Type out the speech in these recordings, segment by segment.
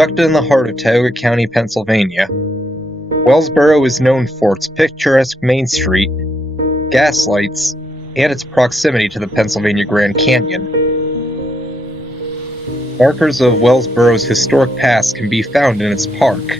Tucked in the heart of Tioga County, Pennsylvania, Wellsboro is known for its picturesque Main Street, gas lights, and its proximity to the Pennsylvania Grand Canyon. Markers of Wellsboro's historic past can be found in its park,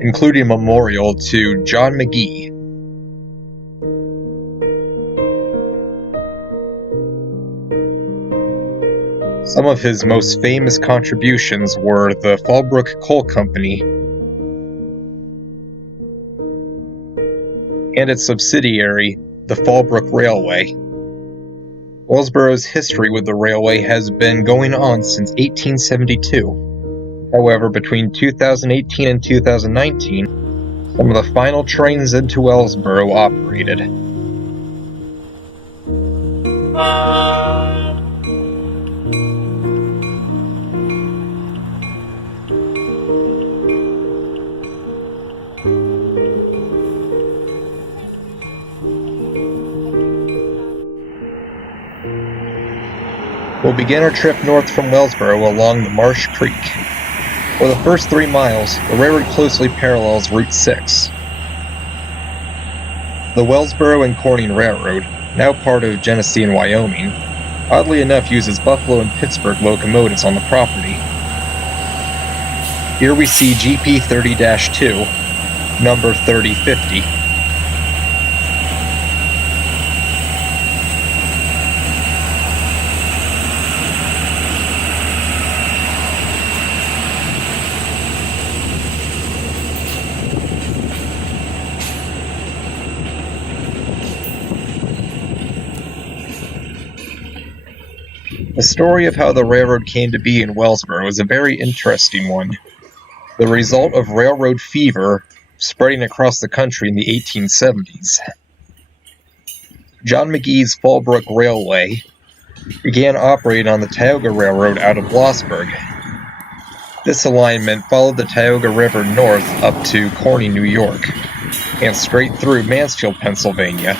including a memorial to John McGee. Some of his most famous contributions were the Fallbrook Coal Company and its subsidiary, the Fallbrook Railway. Wellsboro's history with the railway has been going on since 1872. However, between 2018 and 2019, some of the final trains into Wellsboro operated. We'll begin our trip north from Wellsboro along the Marsh Creek. For the first 3 miles, the railroad closely parallels Route 6. The Wellsboro and Corning Railroad, now part of Genesee and Wyoming, oddly enough uses Buffalo and Pittsburgh locomotives on the property. Here we see GP 30-2, number 3050. The story of how the railroad came to be in Wellsboro is a very interesting one. The result of railroad fever spreading across the country in the 1870s. John McGee's Fallbrook Railway began operating on the Tioga Railroad out of Blossburg. This alignment followed the Tioga River north up to Corning, New York, and straight through Mansfield, Pennsylvania,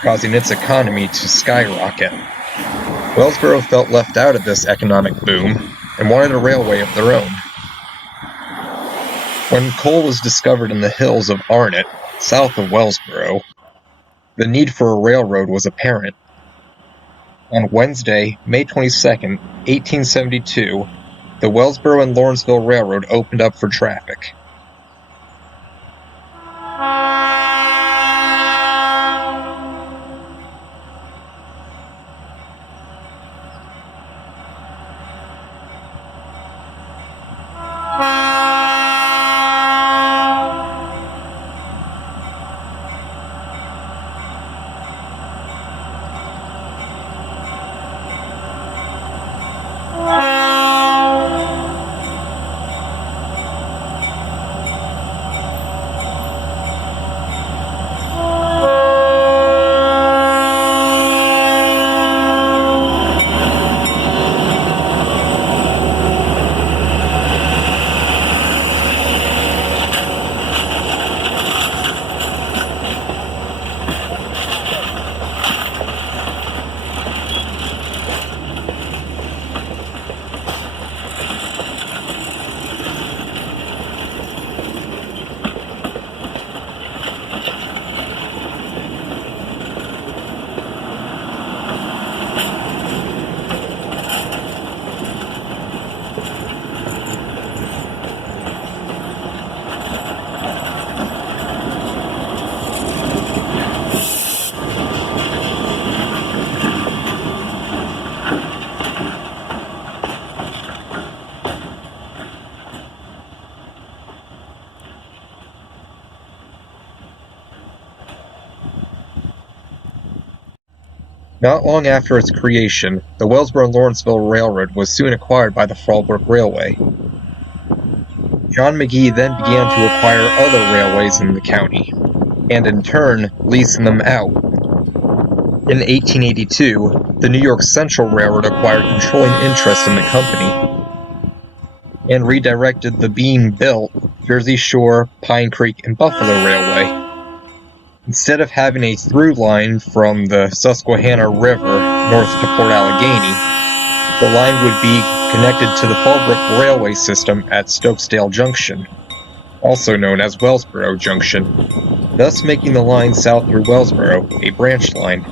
causing its economy to skyrocket. Wellsboro felt left out of this economic boom and wanted a railway of their own. When coal was discovered in the hills of Arnott, south of Wellsboro, the need for a railroad was apparent. On Wednesday, May 22, 1872, the Wellsboro and Lawrenceville Railroad opened up for traffic. Not long after its creation, the Wellsboro and Lawrenceville Railroad was soon acquired by the Fallbrook Railway. John McGee then began to acquire other railways in the county, and in turn, leasing them out. In 1882, the Tioga Central Railroad acquired controlling interest in the company, and redirected the being-built Jersey Shore, Pine Creek, and Buffalo Railway. Instead of having a through line from the Susquehanna River north to Port Allegheny, the line would be connected to the Fallbrook Railway system at Stokesdale Junction, also known as Wellsboro Junction, thus making the line south through Wellsboro a branch line.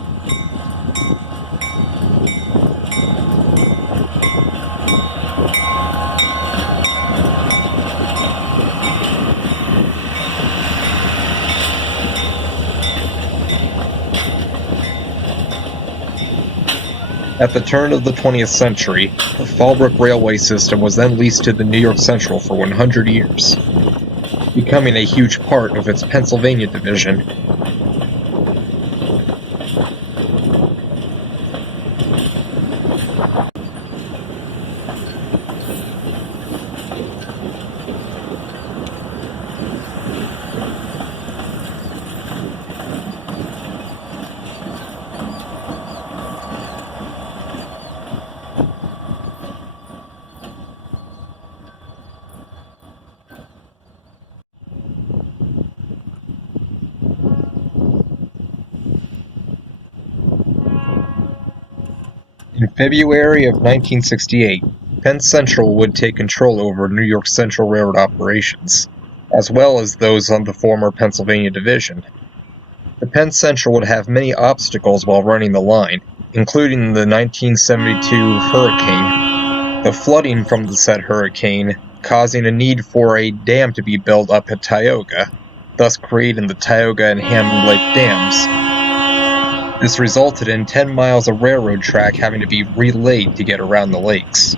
At the turn of the 20th century, the Fallbrook Railway system was then leased to the New York Central for 100 years, becoming a huge part of its Pennsylvania division. In February of 1968, Penn Central would take control over New York Central Railroad operations, as well as those on the former Pennsylvania division. The Penn Central would have many obstacles while running the line, including the 1972 hurricane, the flooding from the said hurricane, causing a need for a dam to be built up at Tioga, thus creating the Tioga and Hammond Lake dams. This resulted in 10 miles of railroad track having to be relaid to get around the lakes.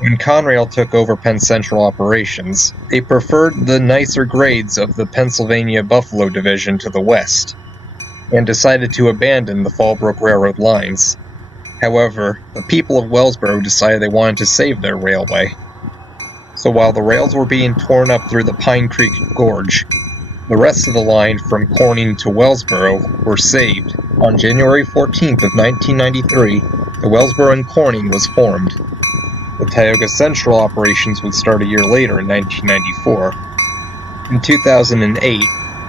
When Conrail took over Penn Central operations, they preferred the nicer grades of the Pennsylvania Buffalo Division to the west, and decided to abandon the Fallbrook Railroad lines. However, the people of Wellsboro decided they wanted to save their railway. So while the rails were being torn up through the Pine Creek Gorge, the rest of the line from Corning to Wellsboro were saved. On January 14th of 1993, the Wellsboro and Corning was formed. The Tioga Central operations would start a year later in 1994. In 2008,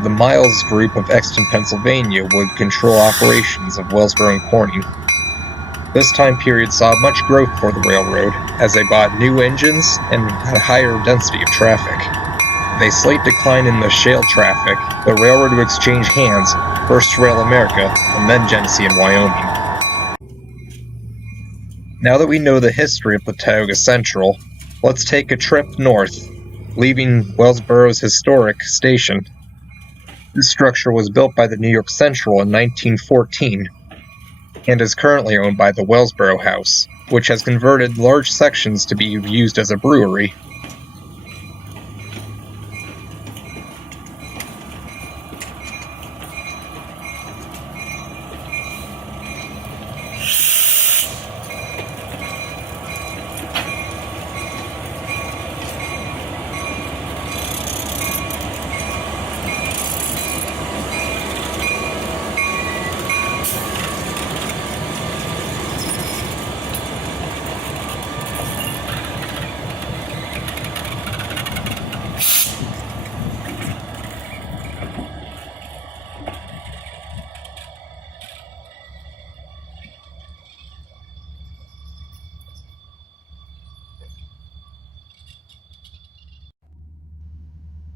the Miles Group of Exton, Pennsylvania would control operations of Wellsboro and Corning. This time period saw much growth for the railroad, as they bought new engines and had a higher density of traffic. With a slight decline in the shale traffic, the railroad would exchange hands, first to Rail America, and then Genesee and Wyoming. Now that we know the history of the Tioga Central, let's take a trip north, leaving Wellsboro's historic station. This structure was built by the New York Central in 1914, and is currently owned by the Wellsboro House, which has converted large sections to be used as a brewery.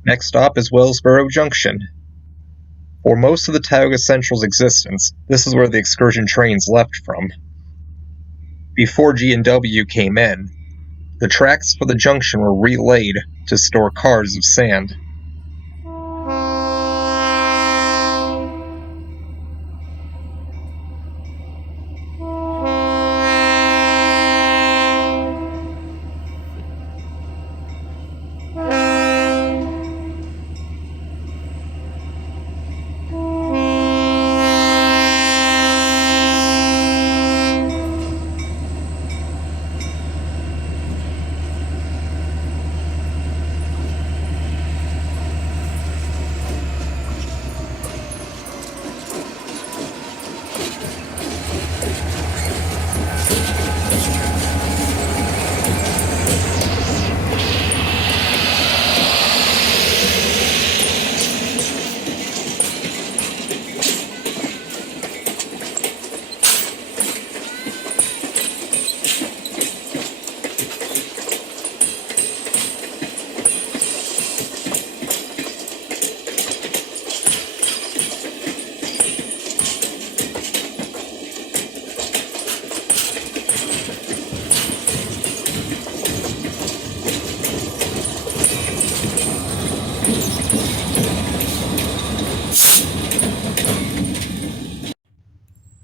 Next stop is Wellsboro Junction. For most of the Tioga Central's existence, this is where the excursion trains left from. Before G&W came in, the tracks for the junction were relaid to store cars of sand.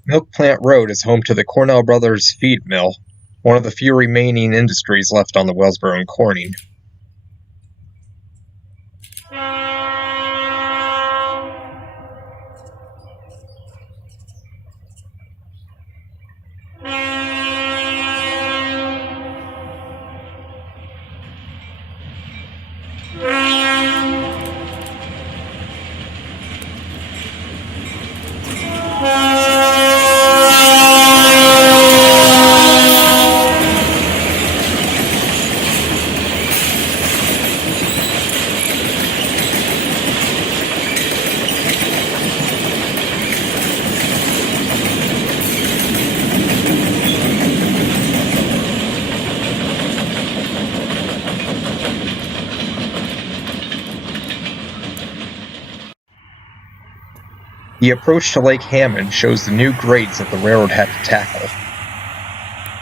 Milk Plant Road is home to the Cornell Brothers Feed Mill, one of the few remaining industries left on the Wellsboro and Corning. The approach to Lake Hammond shows the new grades that the railroad had to tackle.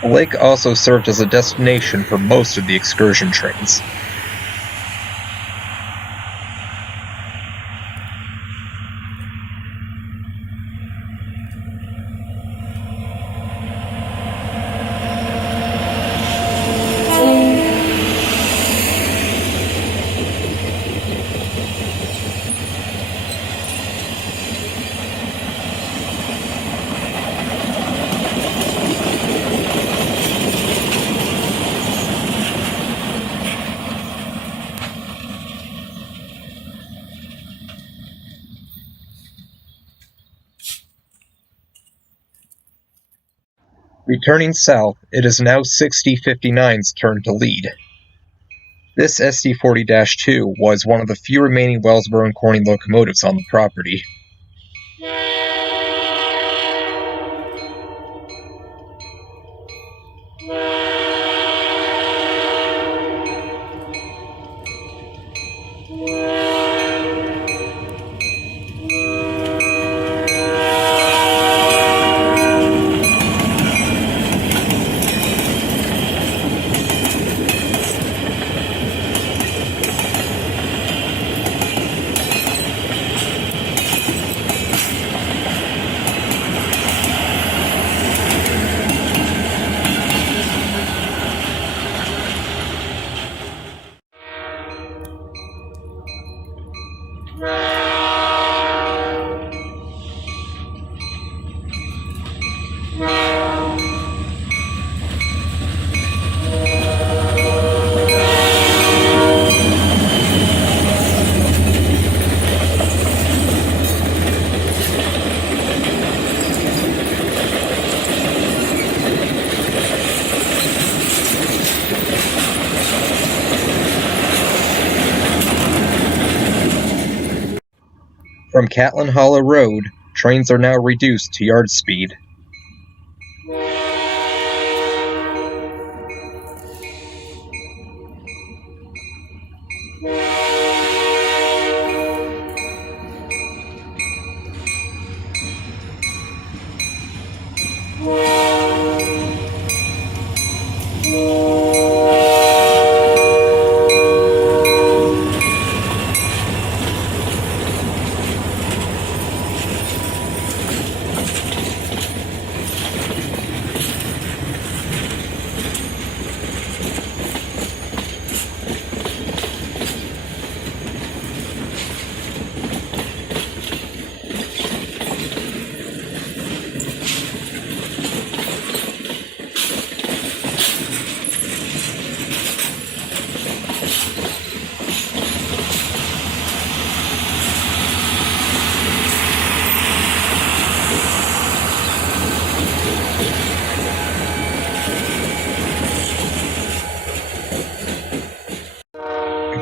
The lake also served as a destination for most of the excursion trains. Returning south, it is now 6059's turn to lead. This SD40-2 was one of the few remaining Wellsboro and Corning locomotives on the property. From Catlin Hollow Road, trains are now reduced to yard speed.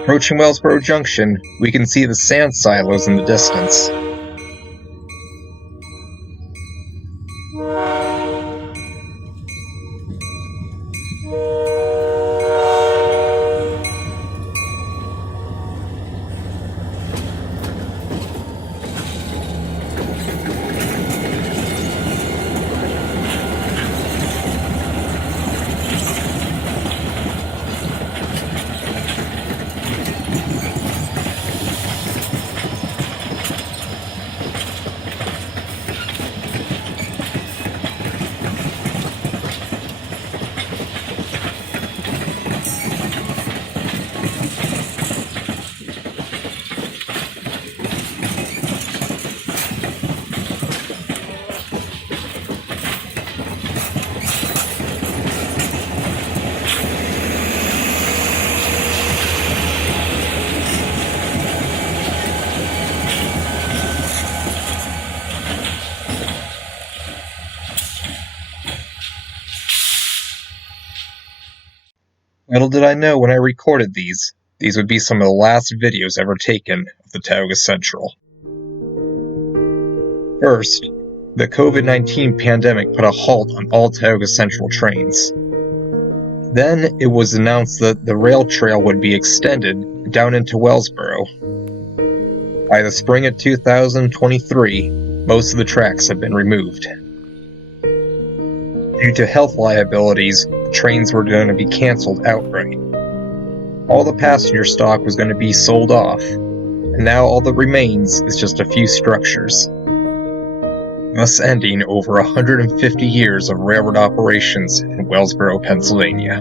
Approaching Wellsboro Junction, we can see the sand silos in the distance. Little did I know when I recorded these would be some of the last videos ever taken of the Tioga Central. First, the COVID-19 pandemic put a halt on all Tioga Central trains. Then it was announced that the rail trail would be extended down into Wellsboro. By the spring of 2023, most of the tracks have been removed. Due to health liabilities, the trains were going to be canceled outright. All the passenger stock was going to be sold off, and now all that remains is just a few structures, thus ending over 150 years of railroad operations in Wellsboro, Pennsylvania.